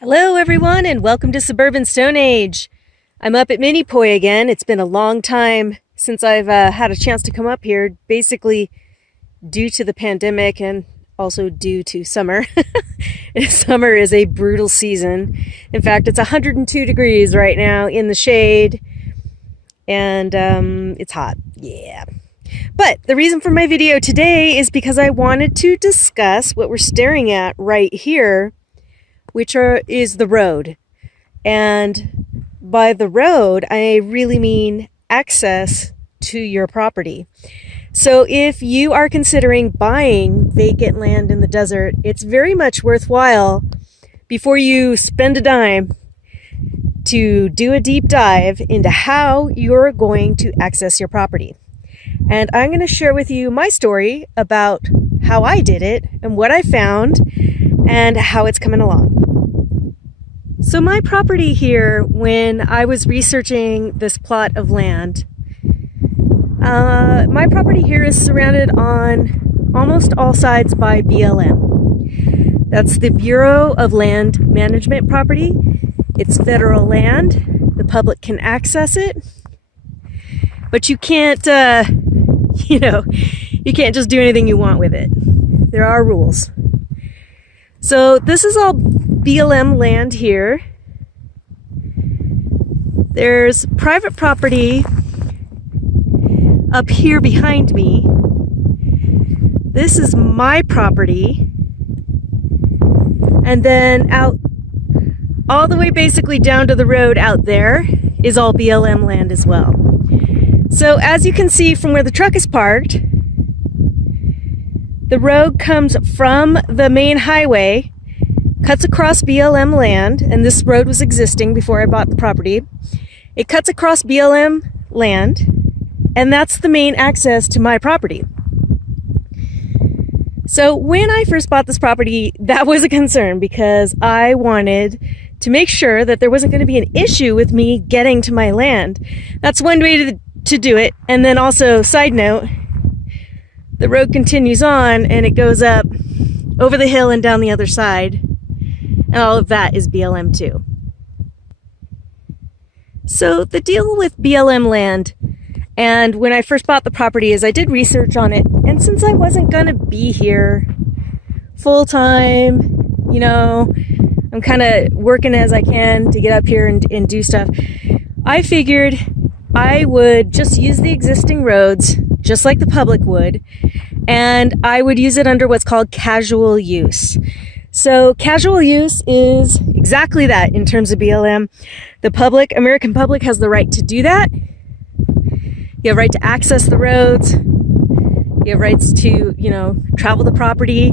Hello everyone and welcome to Suburban Stone Age. I'm up at Mini Poi again. It's been a long time since I've had a chance to come up here, basically due to the pandemic and also due to summer. Summer is a brutal season. In fact, it's 102 degrees right now in the shade and it's hot. Yeah. But the reason for my video today is because I wanted to discuss what we're staring at right here, which is the road. And by the road, I really mean access to your property. So if you are considering buying vacant land in the desert, it's very much worthwhile, before you spend a dime, to do a deep dive into how you're going to access your property. And I'm going to share with you my story about how I did it and what I found and how it's coming along. So my property here, when I was researching this plot of land, my property here is surrounded on almost all sides by BLM. That's the Bureau of Land Management property. It's federal land. The public can access it. But you can't, you can't just do anything you want with it. There are rules. So this is all BLM land here. There's private property up here behind me. This is my property. And then out all the way basically down to the road out there is all BLM land as well. So as you can see from where the truck is parked, the road comes from the main highway, cuts across BLM land, and this road was existing before I bought the property. It cuts across BLM land, and that's the main access to my property. So when I first bought this property, that was a concern because I wanted to make sure that there wasn't going to be an issue with me getting to my land. That's one way to do it. And then also, side note, the road continues on and it goes up over the hill and down the other side. And all of that is BLM too. So the deal with BLM land, and when I first bought the property, is I did research on it. And since I wasn't going to be here full time, I'm kind of working as I can to get up here and do stuff, I figured I would just use the existing roads, just like the public would, and I would use it under what's called casual use. So casual use is exactly that in terms of BLM. The public, American public, has the right to do that. You have right to access the roads. You have rights to, travel the property.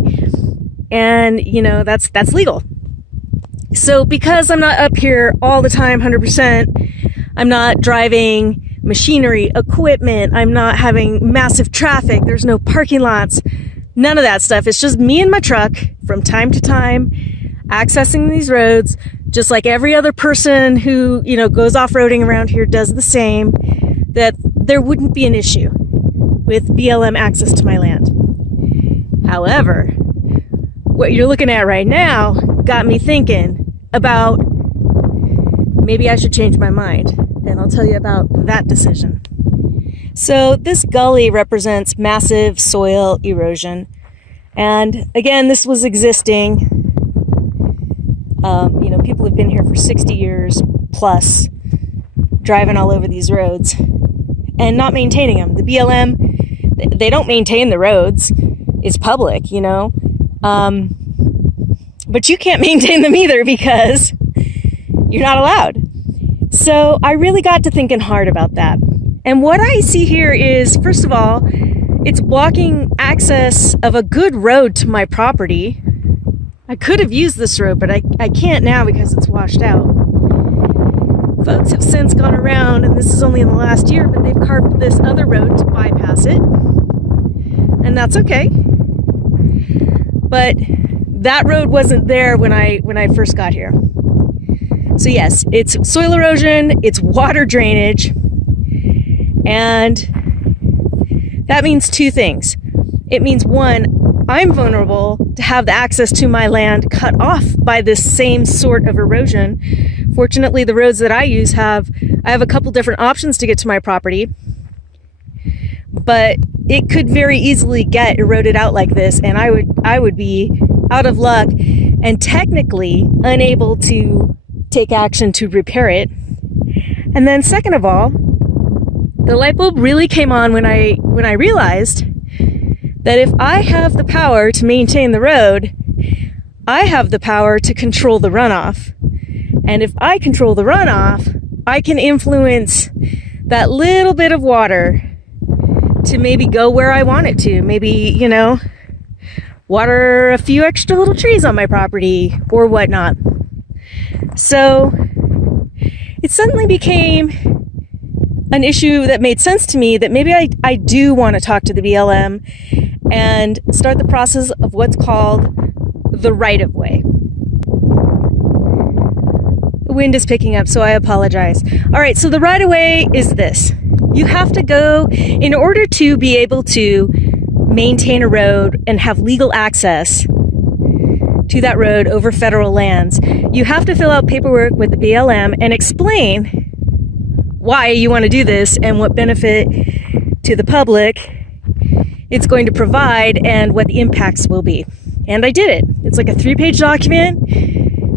And, that's legal. So because I'm not up here all the time, 100%, I'm not driving machinery, equipment, I'm not having massive traffic, there's no parking lots, none of that stuff. It's just me and my truck from time to time accessing these roads, just like every other person who, goes off-roading around here does the same, that there wouldn't be an issue with BLM access to my land. However, what you're looking at right now got me thinking about maybe I should change my mind, and I'll tell you about that decision. So this gully represents massive soil erosion. And again, this was existing. People have been here for 60 years plus, driving all over these roads and not maintaining them. The BLM, they don't maintain the roads. It's public, but you can't maintain them either because you're not allowed. So I really got to thinking hard about that. And what I see here is, first of all, it's blocking access of a good road to my property. I could have used this road, but I can't now because it's washed out. Folks have since gone around, and this is only in the last year, but they've carved this other road to bypass it. And that's okay. But that road wasn't there when I first got here. So yes, it's soil erosion, it's water drainage, and that means two things. It means, one, I'm vulnerable to have the access to my land cut off by this same sort of erosion. Fortunately, the roads that I use I have a couple different options to get to my property, but it could very easily get eroded out like this, and I would be out of luck and technically unable to take action to repair it. And then second of all, the light bulb really came on when I realized that if I have the power to maintain the road, I have the power to control the runoff. And if I control the runoff, I can influence that little bit of water to maybe go where I want it to. Maybe, you know, water a few extra little trees on my property or whatnot. So it suddenly became an issue that made sense to me that maybe I do want to talk to the BLM and start the process of what's called the right-of-way. The wind is picking up, so I apologize. All right, so the right-of-way is this. You have to go, in order to be able to maintain a road and have legal access to that road over federal lands, you have to fill out paperwork with the BLM and explain why you want to do this and what benefit to the public it's going to provide and what the impacts will be. And I did it. It's like a 3-page document.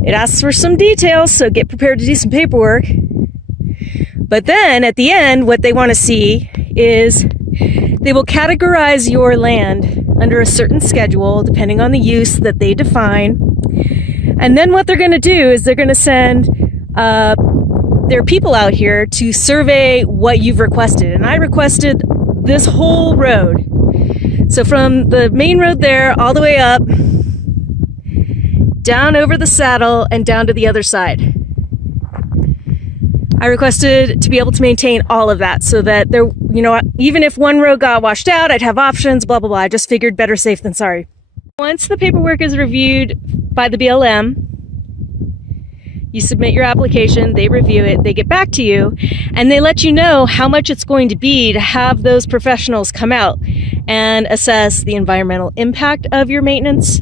It asks for some details, so get prepared to do some paperwork. But then at the end, what they want to see is they will categorize your land under a certain schedule, depending on the use that they define. And then what they're going to do is they're going to send their people out here to survey what you've requested. And I requested this whole road. So from the main road there, all the way up, down over the saddle, and down to the other side. I requested to be able to maintain all of that so that there, you know, even if one road got washed out, I'd have options, blah, blah, blah. I just figured better safe than sorry. Once the paperwork is reviewed by the BLM, you submit your application, they review it, they get back to you, and they let you know how much it's going to be to have those professionals come out and assess the environmental impact of your maintenance.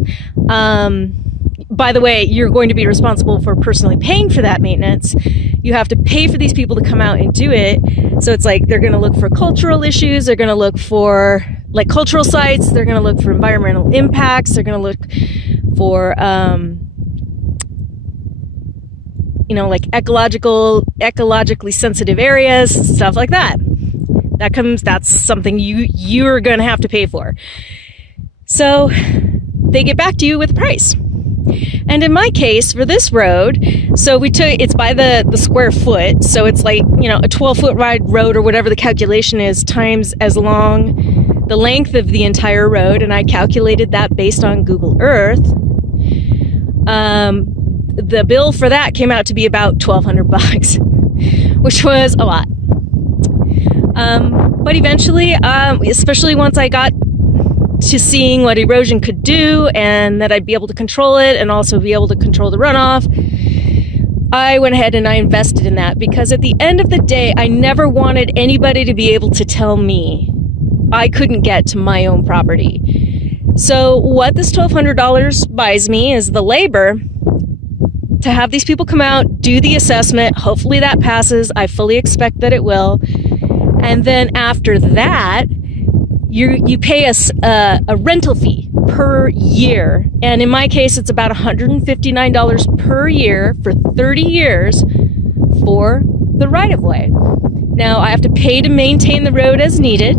By the way, you're going to be responsible for personally paying for that maintenance. You have to pay for these people to come out and do it. So it's like they're going to look for cultural issues. They're going to look for like cultural sites. They're going to look for environmental impacts. They're going to look for, you know, like ecologically sensitive areas, stuff like that. That's something you're going to have to pay for. So they get back to you with a price. And in my case, for this road, so it's by the square foot. So it's like, you know, a 12-foot wide road or whatever the calculation is times as long the length of the entire road. And I calculated that based on Google Earth. The bill for that came out to be about $1,200, which was a lot. But eventually, especially once I got to seeing what erosion could do and that I'd be able to control it and also be able to control the runoff, I went ahead and I invested in that, because at the end of the day, I never wanted anybody to be able to tell me I couldn't get to my own property. So what this $1,200 buys me is the labor to have these people come out, do the assessment. Hopefully that passes. I fully expect that it will. And then after that, you pay us a rental fee per year. And in my case, it's about $159 per year for 30 years for the right-of-way. Now, I have to pay to maintain the road as needed.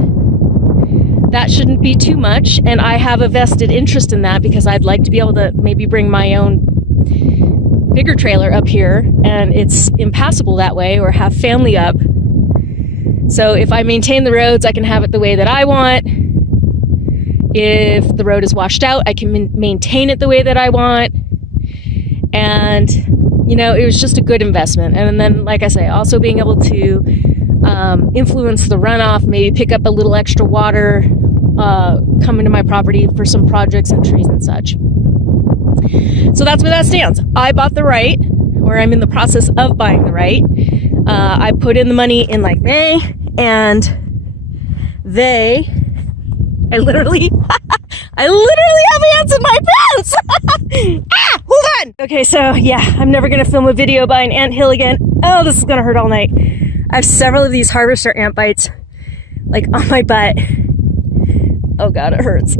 That shouldn't be too much. And I have a vested interest in that because I'd like to be able to maybe bring my own bigger trailer up here, and it's impassable that way, or have family up. So if I maintain the roads, I can have it the way that I want. If the road is washed out, I can maintain it the way that I want. And, you know, it was just a good investment. And then, like I say, also being able to influence the runoff, maybe pick up a little extra water coming to my property for some projects and trees and such. So that's where that stands. I bought the right, or I'm in the process of buying the right. I put in the money in like May, and I I literally have ants in my pants! Ah! Hold on! Okay, so yeah, I'm never gonna film a video by an ant hill again. Oh, this is gonna hurt all night. I have several of these harvester ant bites, like on my butt. Oh god, it hurts.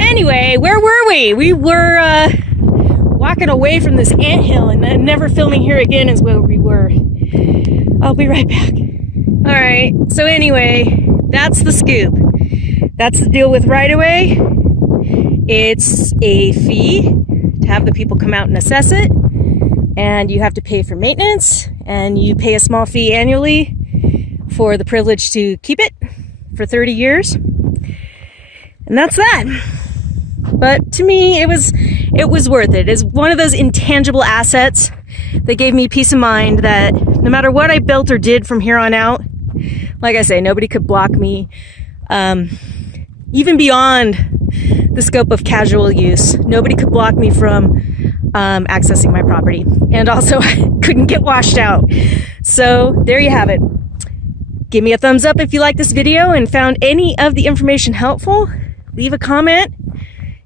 Anyway, where were we? We were walking away from this anthill and then never filming here again is where we were. I'll be right back. All right, so anyway, that's the scoop. That's the deal with right away. It's a fee to have the people come out and assess it, and you have to pay for maintenance, and you pay a small fee annually for the privilege to keep it for 30 years. And that's that. But to me, it was worth it. It's one of those intangible assets that gave me peace of mind that no matter what I built or did from here on out, like I say, nobody could block me, even beyond the scope of casual use. Nobody could block me from accessing my property. And also, I couldn't get washed out. So there you have it. Give me a thumbs up if you like this video and found any of the information helpful. Leave a comment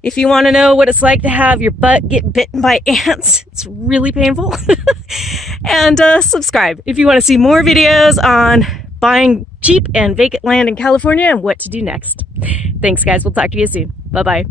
if you want to know what it's like to have your butt get bitten by ants. It's really painful. And subscribe if you want to see more videos on buying cheap and vacant land in California and what to do next. Thanks, guys. We'll talk to you soon. Bye-bye.